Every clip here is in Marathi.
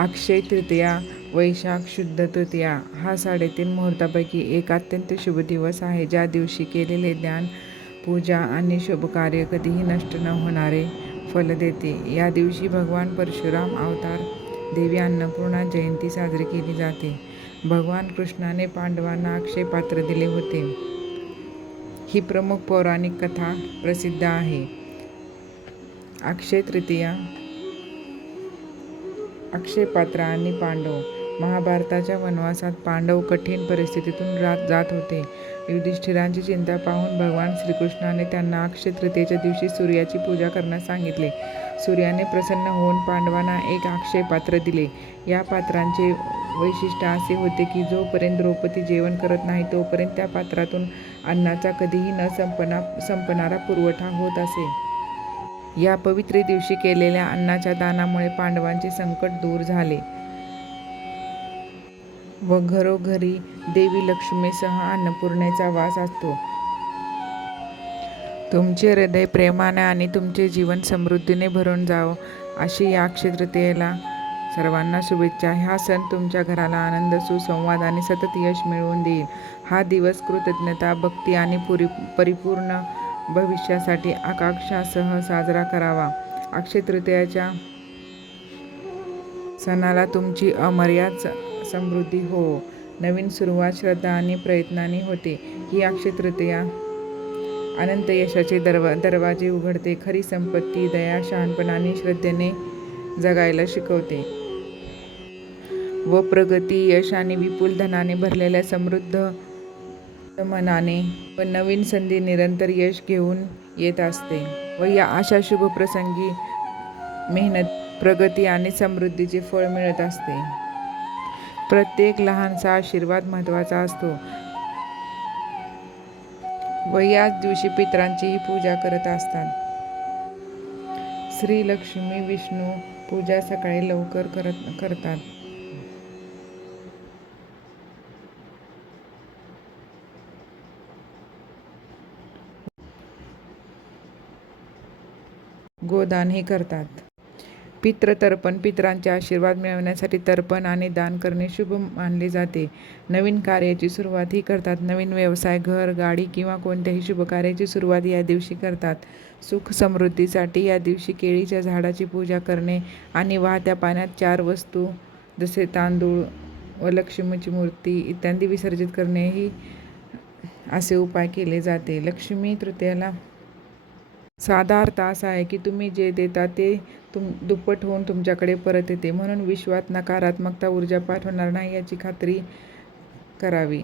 अक्षय तृतीया वैशाख शुद्ध तृतीया हा 3.5 मुहूर्तापैकी एक अत्यंत शुभ दिवस आहे, ज्या दिवशी केलेले ध्यान, पूजा आणि शुभकार्य कधीही नष्ट न होणारे फल देते. या दिवशी भगवान परशुराम अवतार, देवी अन्नपूर्णा जयंती साजरी केली जाते. भगवान कृष्णाने पांडवांना अक्षय पात्र दिले होते, ही प्रमुख पौराणिक कथा प्रसिद्ध आहे. अक्षय तृतीया, अक्षय पात्र आणि पांडव. महाभारताच्या वनवासात पांडव कठीण परिस्थितीतून जात होते. युधिष्ठिरांची चिंता पाहून भगवान श्रीकृष्णाने त्यांना अक्षय तृतीयेच्या दिवशी सूर्याची पूजा करण्यास सांगितले. सूर्याने प्रसन्न होऊन पांडवांना एक अक्षय पात्र दिले. या पात्रांचे वैशिष्ट्य असे होते की जोपर्यंत द्रौपदी जेवण करत नाही तोपर्यंत त्या पात्रातून अन्नाचा कधीही न संपणारा पुरवठा होत असे. या पवित्र दिवशी केलेल्या अन्नाच्या दानामुळे पांडवांचे संकट दूर झाले व घरोघरी देवी लक्ष्मीसह अन्नपूर्णेचा वास असतो. तुमचे हृदय प्रेमाने आणि तुमचे जीवन समृद्धीने भरून जावो, अशी या अक्षय तृतीयेला सर्वांना शुभेच्छा. हा सण तुमच्या घराला आनंद, सुसंवाद आणि सतत यश मिळवून देईल. हा दिवस कृतज्ञता, भक्ती आणि परिपूर्ण भविष्यासाठी आकांक्षासह साजरा करावा. अक्षय तृतीयेच्या सणाला तुमची अमर्याद समृद्धी होवो. नवीन सुरुवात श्रद्धा आणि प्रयत्नांनी होते. ही अक्षय तृतीया अनंत यशाचे दरवाजे उघडते. खरी संपत्ती दया, शहाणपण आणि श्रद्धेने जगायला शिकवते व प्रगती, यश आणि विपुल धनाने भरलेल्या समृद्ध मनाने व नवीन संधी निरंतर यश घेऊन येत असते. व या अशा शुभ प्रसंगी मेहनत, प्रगती आणि समृद्धीचे फळ मिळत असते. प्रत्येक लहानसा आशीर्वाद महत्त्वाचा असतो व याच दिवशी पितरांचीही पूजा करत असतात. श्री लक्ष्मी विष्णू पूजा सकाळी लवकर करतात. गोदानही करतात. पितृतर्पण, पितरांचे आशीर्वाद मिळवण्यासाठी तर्पण आणि दान करणे शुभ मानले जाते. नवीन कार्याची सुरुवातही करतात. नवीन व्यवसाय, घर, गाडी किंवा कोणत्याही शुभकार्याची सुरुवात या दिवशी करतात. सुख समृद्धीसाठी या दिवशी केळीच्या झाडाची पूजा करणे आणि वाहत्या पाण्यात 4 वस्तू जसे तांदूळ व लक्ष्मीची मूर्ती इत्यादी विसर्जित करणेही असे उपाय केले जाते. लक्ष्मी तृतीयेला साधा अर्थ असा आहे की तुम्ही जे देता ते दुप्पट होऊन तुमच्याकडे परत येते. म्हणून विश्वात नकारात्मक ऊर्जा पाठवणार नाही याची खात्री करावी.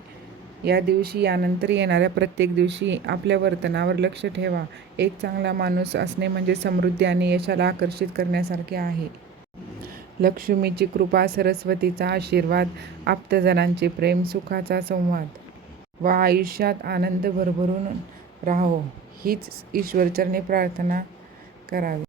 या दिवशी यानंतर येणाऱ्या प्रत्येक दिवशी आपल्या वर्तनावर लक्ष ठेवा. एक चांगला माणूस असणे म्हणजे समृद्धी आणि यशाला आकर्षित करण्यासारखे आहे. लक्ष्मीची कृपा, सरस्वतीचा आशीर्वाद, आप्तजनांचे प्रेम, सुखाचा संवाद व आयुष्यात आनंद भरभरून राहो हीच ईश्वरचरणी प्रार्थना करावी.